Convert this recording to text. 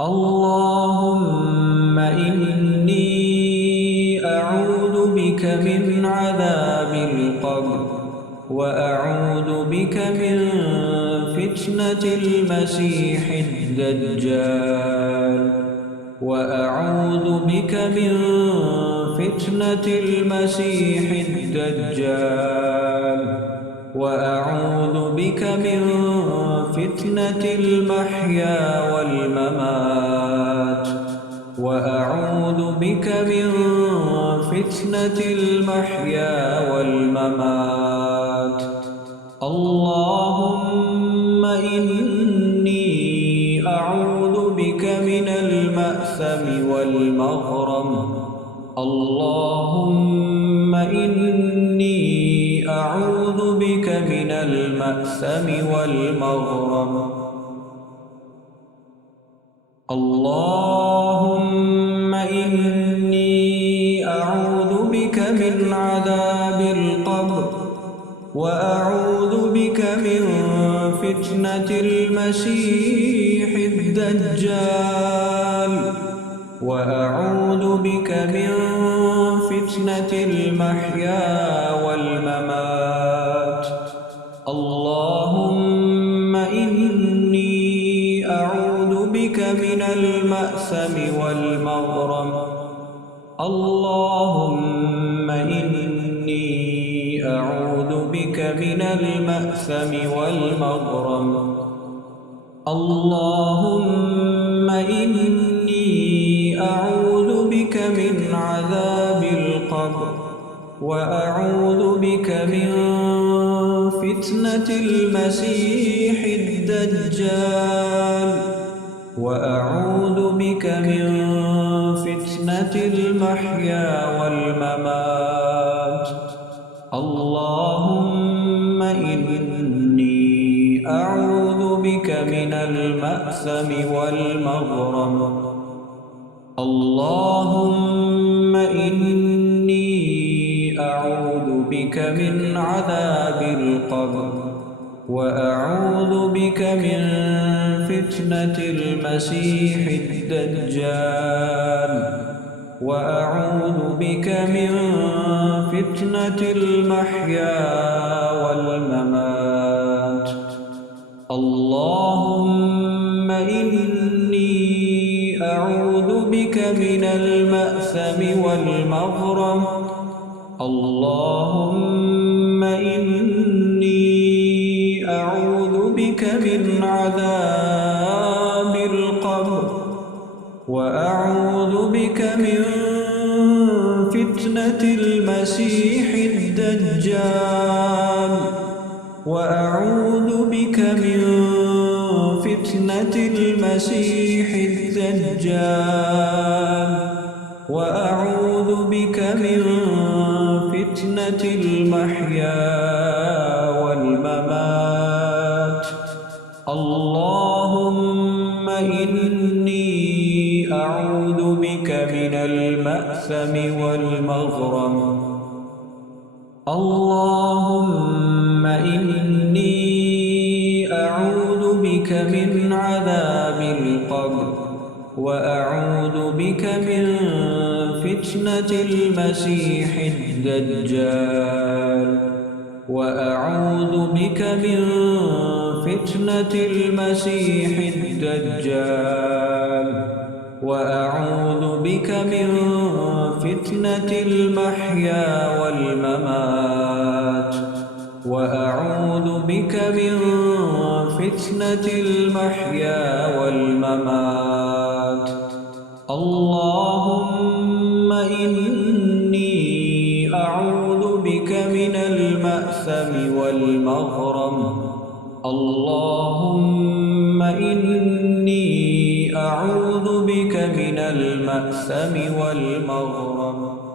اللهم إني أعوذ بك من عذاب القبر وأعوذ بك من فتنة المسيح الدجال وأعوذ بك من فتنة المسيح الدجال وأعوذ بك من فتنة المحيا والممات وأعوذ بك من فتنة المحيا والممات اللهم إني أعوذ بك من المأثم والمغرم اللهم إني أعوذ بك من المأثم والمغرم اللهم إني أعوذ بك من عذاب القبر وأعوذ بك من فتنة المسيح الدجال وأعوذ بك من فتنة المحيا والممات اللهم إني أعوذ بك من المأثم والمغرم اللهم إني أعوذ بك من المأثم والمغرم اللهم إني أعوذ بك من عذاب القبر وأعوذ بك من فتنة المسيح الدجال وأعوذ بك من فتنة المحيا والممات اللهم إني أعوذ بك من المأثم والمغرم اللهم إني أعوذ بك من عذاب القبر وأعوذ بك من فتنة المسيح الدجال وأعوذ بك من فتنة المحيا والممات اللهم إني أعوذ بك من المأثم والمغرم اللهم إني أعوذ بك من عذاب القبر وأعوذ بك من فتنة المسيح الدجال وأعوذ بك من فتنة المسيح الدجال وأعوذ بك من فتنة المحيا والممات اللهم إني أعوذ بك من المأثم والمغرم اللهم إني أعوذ بك من عذاب القبر وأعوذ بك من فتنة المسيح الدجال وأعوذ بك من فتنة المسيح الدجال وأعوذ بك من فتنة المحيا والممات وأعوذ بك من فتنة المحيا والممات اللهم إني أعوذ بك من المأثم والمغرم اللهم إني أعوذ بك من المأثم والمغرم